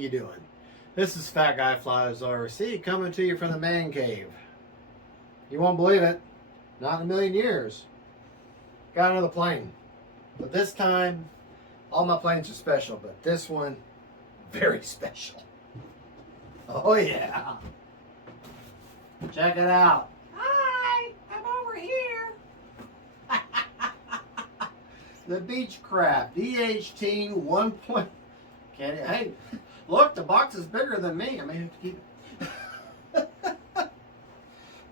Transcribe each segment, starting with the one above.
you doing? This is Fat Guy Flies RC coming to you from the man cave. You won't believe it, not in a million years. Got another plane, but this time all my planes are special, but this one very special. Oh yeah, check it out. Hi, I'm over here. The Beechcraft D-18 1. Hey, look, the box is bigger than me. I may have to keep it.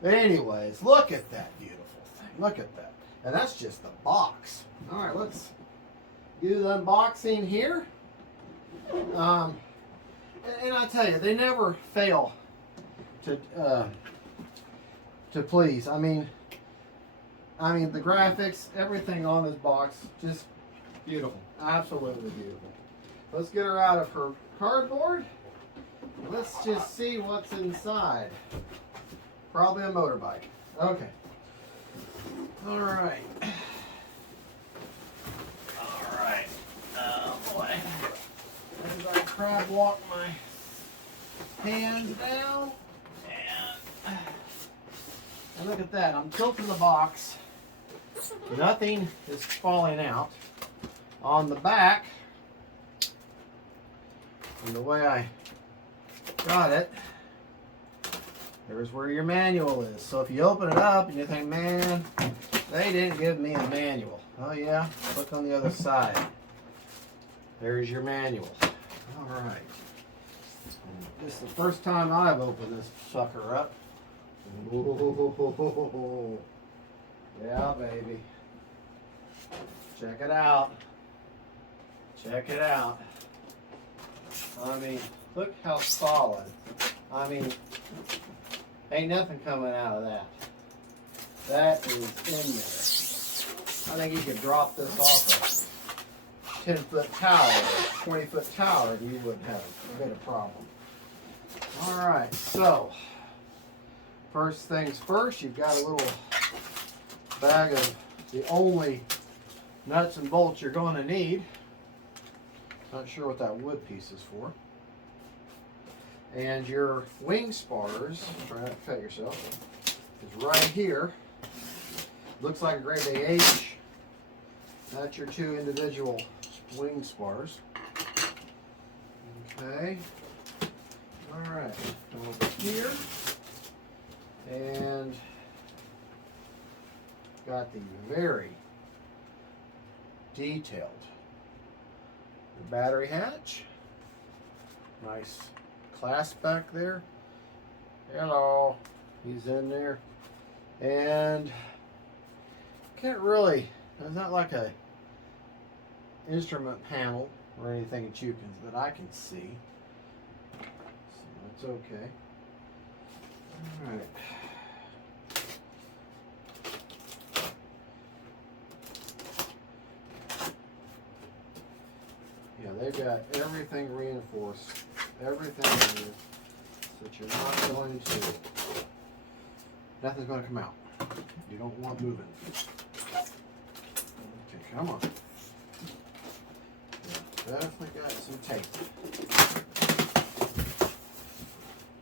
But anyways, look at that beautiful thing. Look at that. And that's just the box. All right, let's do the unboxing here. And I tell you, they never fail to please. I mean, the graphics, everything on this box, just beautiful. Absolutely beautiful. Let's get her out of her cardboard. Let's just see what's inside. Probably a motorbike. Okay. All right. All right. Oh boy. As I crab walk my hands down. And look at that. I'm tilting the box. Nothing is falling out. On the back, and the way I got it, there's where your manual is. So if you open it up and you think, man, they didn't give me a manual. Oh yeah, look on the other side. There's your manual. All right. This is the first time I've opened this sucker up. Ooh. Yeah, baby. Check it out. Check it out. I mean, look how solid. I mean, ain't nothing coming out of that. That is in there. I think you could drop this off a 10-foot tower, 20-foot tower, and you wouldn't have a bit of problem. All right, so first things first, you've got a little bag of the only nuts and bolts you're going to need. Not sure what that wood piece is for. And your wing spars, try not to cut yourself, is right here. Looks like a grade H. That's your two individual wing spars. Okay. All right. Over here. And got the very detailed battery hatch. Nice clasp back there. Hello. He's in there. And can't really, there's not like a instrument panel or anything that you can, that I can see. So that's okay. All right. Yeah, they've got everything reinforced. Everything in there, so that you're not going to, nothing's going to come out. You don't want moving. Okay, come on. Yeah, definitely got some tape.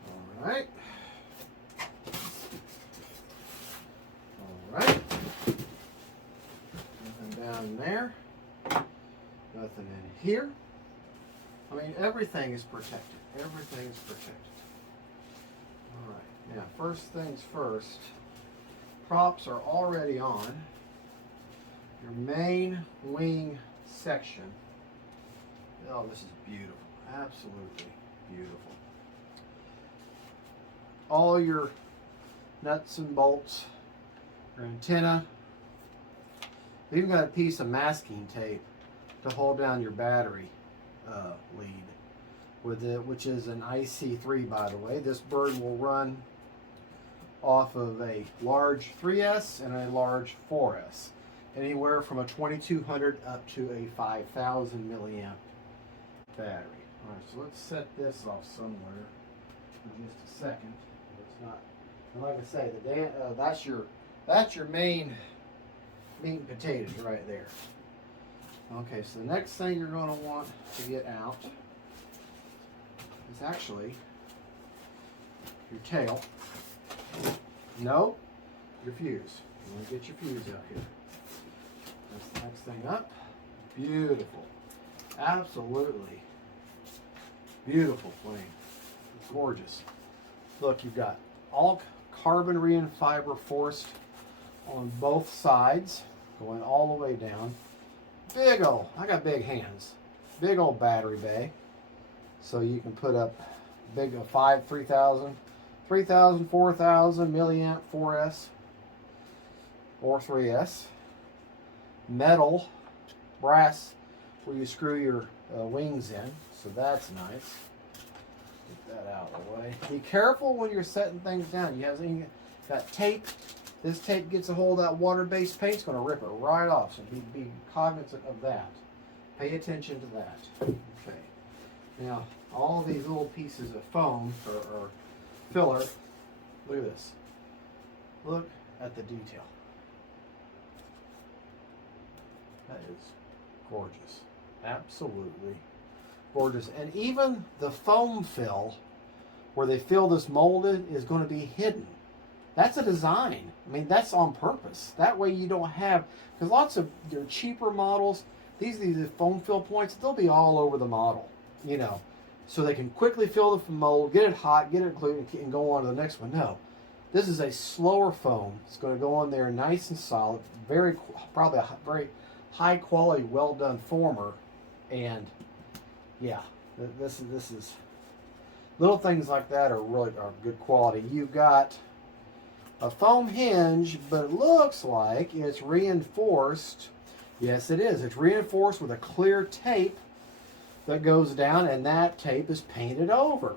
All right. All right. Nothing down there. Nothing in here. I mean, everything is protected. Everything is protected. All right. Now, first things first. Props are already on. Your main wing section. Oh, this is beautiful. Absolutely beautiful. All your nuts and bolts, your antenna. You've even got a piece of masking tape to hold down your battery lead, with it, which is an IC3, by the way. This bird will run off of a large 3S and a large 4S, anywhere from a 2200 up to a 5000 milliamp battery. All right, so let's set this off somewhere in just a second. It's not, and like I say, that's your main meat and potatoes right there. Okay, so the next thing you're going to want to get out is actually your tail. No, your fuse. You want to get your fuse out here. That's the next thing up. Beautiful. Absolutely beautiful plane. It's gorgeous. Look, you've got all carbon reinforced on both sides, going all the way down. Big old, I got big hands. Big old battery bay. So you can put up big 3,000, 4,000 milliamp 4S or 3S. Metal, brass, where you screw your wings in. So that's nice. Get that out of the way. Be careful when you're setting things down. You have got tape. This tape gets a hold of that water-based paint. It's going to rip it right off. So be cognizant of that. Pay attention to that. Okay. Now, all these little pieces of foam or filler. Look at this. Look at the detail. That is gorgeous. Absolutely gorgeous. And even the foam fill, where they fill this molded, is going to be hidden. That's a design. I mean, that's on purpose. That way you don't have, because lots of your cheaper models, these foam fill points, they'll be all over the model, you know, so they can quickly fill the mold, get it hot, get it glued, and go on to the next one. No, this is a slower foam. It's going to go on there nice and solid, probably a very high quality, well done former, and yeah, this is little things like that are good quality. You've got a foam hinge, but it looks like it's reinforced. Yes, it is. It's reinforced with a clear tape that goes down, and that tape is painted over.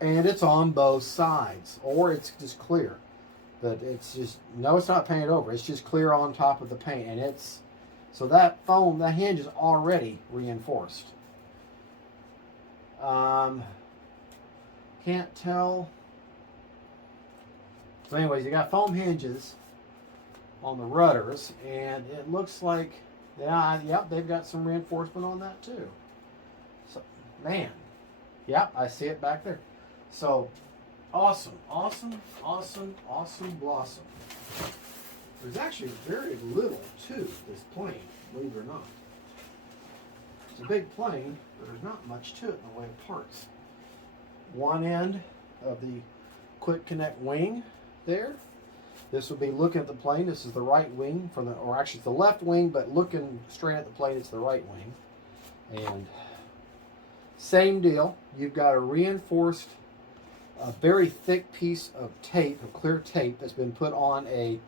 And it's on both sides, or it's just clear. But it's just, no, it's not painted over. It's just clear on top of the paint, and it's, so that foam, that hinge is already reinforced. Can't tell. So anyways, you got foam hinges on the rudders, and it looks like, yep, they've got some reinforcement on that too. So, man, yep, I see it back there. So, awesome, awesome, awesome, awesome blossom. There's actually very little to this plane, believe it or not. It's a big plane, but there's not much to it in the way of parts. One end of the quick connect wing there. This will be looking at the plane. This is the right wing or actually it's the left wing, but looking straight at the plane, it's the right wing. And same deal. You've got a reinforced, a very thick piece of tape, of clear tape that's been put on a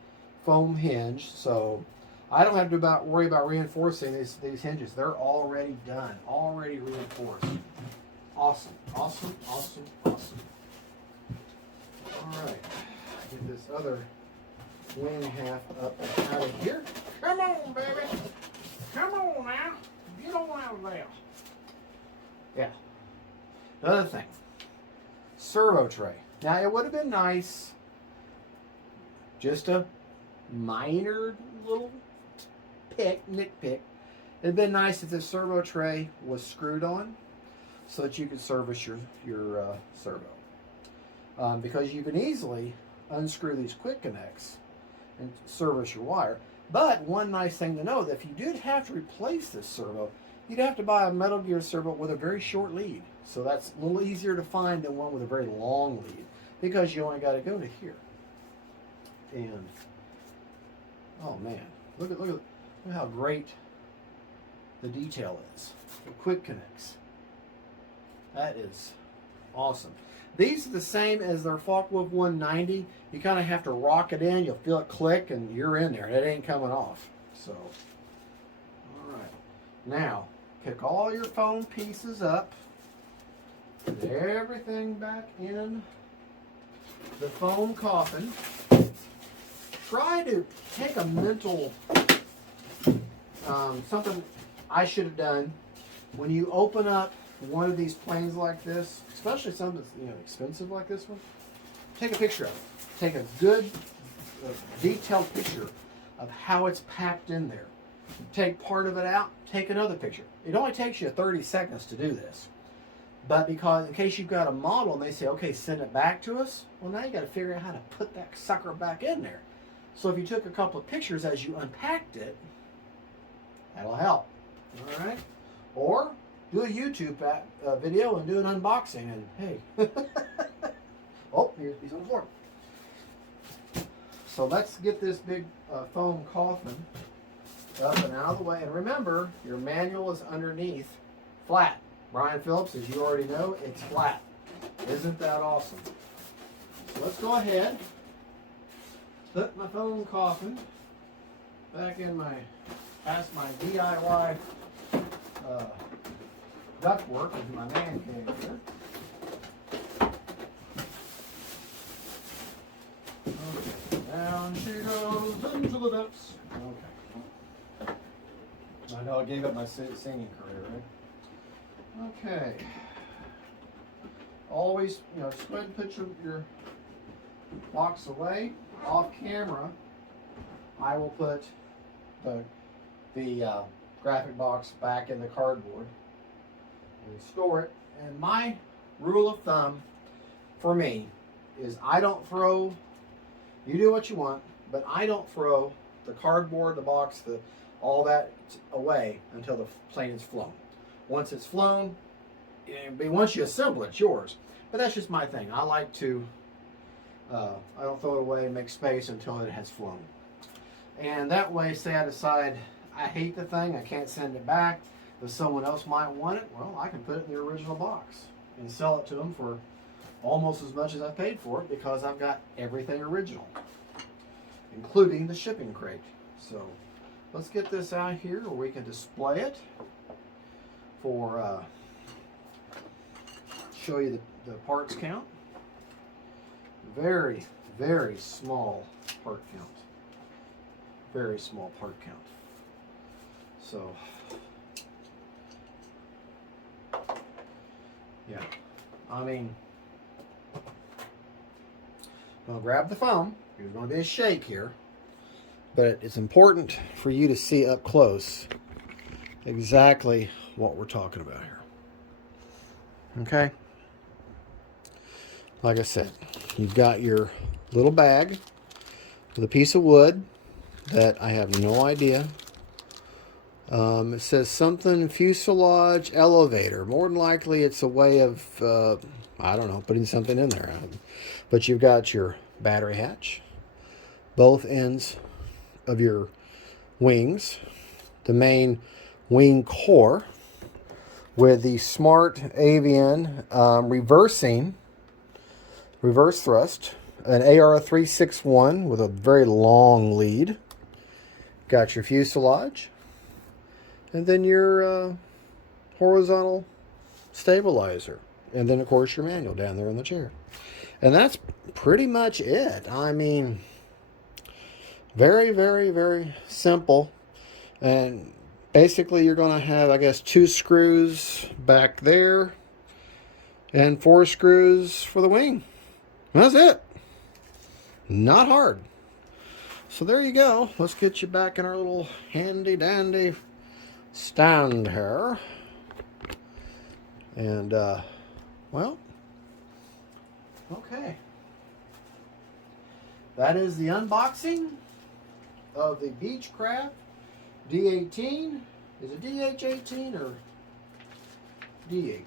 foam hinge. So I don't have to worry about reinforcing these hinges. They're already done, already reinforced. Awesome, awesome, awesome, awesome. All right, get this other wing half up and out of here. Come on, baby. Come on now. Get on out of there. Yeah. Another thing. Servo tray. Now, it would have been nice, just a minor little nitpick. It'd been nice if the servo tray was screwed on so that you could service your servo. Because you can easily unscrew these quick connects and service your wire. But one nice thing to know, that if you did have to replace this servo, you'd have to buy a Metal Gear servo with a very short lead. So that's a little easier to find than one with a very long lead, because you only got to go to here. And oh man, look at how great the detail is. The quick connects. That is awesome. These are the same as their Focke-Wulf 190. You kind of have to rock it in. You'll feel it click, and you're in there. It ain't coming off. So, all right. Now, pick all your foam pieces up. Put everything back in the foam coffin. Try to take a mental, something I should have done when you open up one of these planes like this, especially something that's expensive like this one. Take a picture of it. Take a good, detailed picture of how it's packed in there. Take part of it out. Take another picture. It only takes you 30 seconds to do this. But because in case you've got a model and they say, okay, send it back to us, well, now you got to figure out how to put that sucker back in there. So if you took a couple of pictures as you unpacked it, that'll help. All right? Or do a YouTube video and do an unboxing, and hey. Oh, here's a piece on the floor. So let's get this big foam coffin up and out of the way. And remember, your manual is underneath, flat. Brian Phillips, as you already know, it's flat. Isn't that awesome? So let's go ahead, put my foam coffin back in past my DIY ductwork in my man cave here. Okay, down she goes into the depths. Okay. I know I gave up my singing career, right? Okay. Always, just go ahead and put your box away. Off camera, I will put the graphic box back in the cardboard and store it. And my rule of thumb for me is I don't throw, you do what you want, but I don't throw the cardboard, the box, all that away until the plane is flown. Once it's flown, once you assemble it, it's yours. But that's just my thing. I like to, I don't throw it away and make space until it has flown. And that way, say I decide I hate the thing, I can't send it back, but someone else might want it, well, I can put it in the original box and sell it to them for almost as much as I paid for it, because I've got everything original, including the shipping crate. So let's get this out here where we can display it for show you the parts count. Very, very small part count. Very small part count. So yeah, I mean, I'll grab the foam. There's going to be a shake here, but it's important for you to see up close exactly what we're talking about here. Okay? Like I said, you've got your little bag with a piece of wood that I have no idea. It says something fuselage elevator. More than likely it's a way of, I don't know, putting something in there. But you've got your battery hatch, both ends of your wings, the main wing core with the Smart Avian reverse thrust, an AR-361 with a very long lead. Got your fuselage, and then your horizontal stabilizer, and then of course your manual down there in the chair. And that's pretty much it. I mean, very, very, very simple. And basically you're going to have, I guess, 2 screws back there and 4 screws for the wing. That's it. Not hard. So there you go. Let's get you back in our little handy dandy stand here. And, well, okay. That is the unboxing of the Beechcraft D-18. Is it DH-18 or D-18?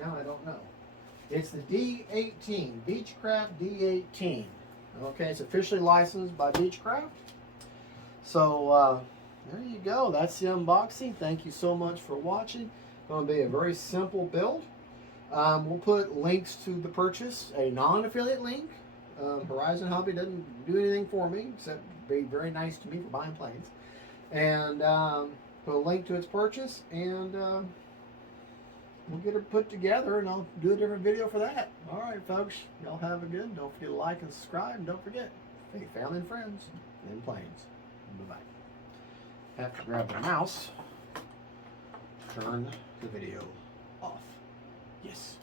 No, I don't know. It's the D-18, Beechcraft D-18. Okay, it's officially licensed by Beechcraft. So, there you go. That's the unboxing. Thank you so much for watching. Going to be a very simple build. We'll put links to the purchase, a non-affiliate link. Horizon Hobby doesn't do anything for me except be very nice to me for buying planes. And put a link to its purchase, and we'll get it put together, and I'll do a different video for that. All right, folks. Y'all have a good. Don't forget to like and subscribe, and don't forget, family and friends, and planes. Bye-bye. Have to grab the mouse. Turn the video off. Yes.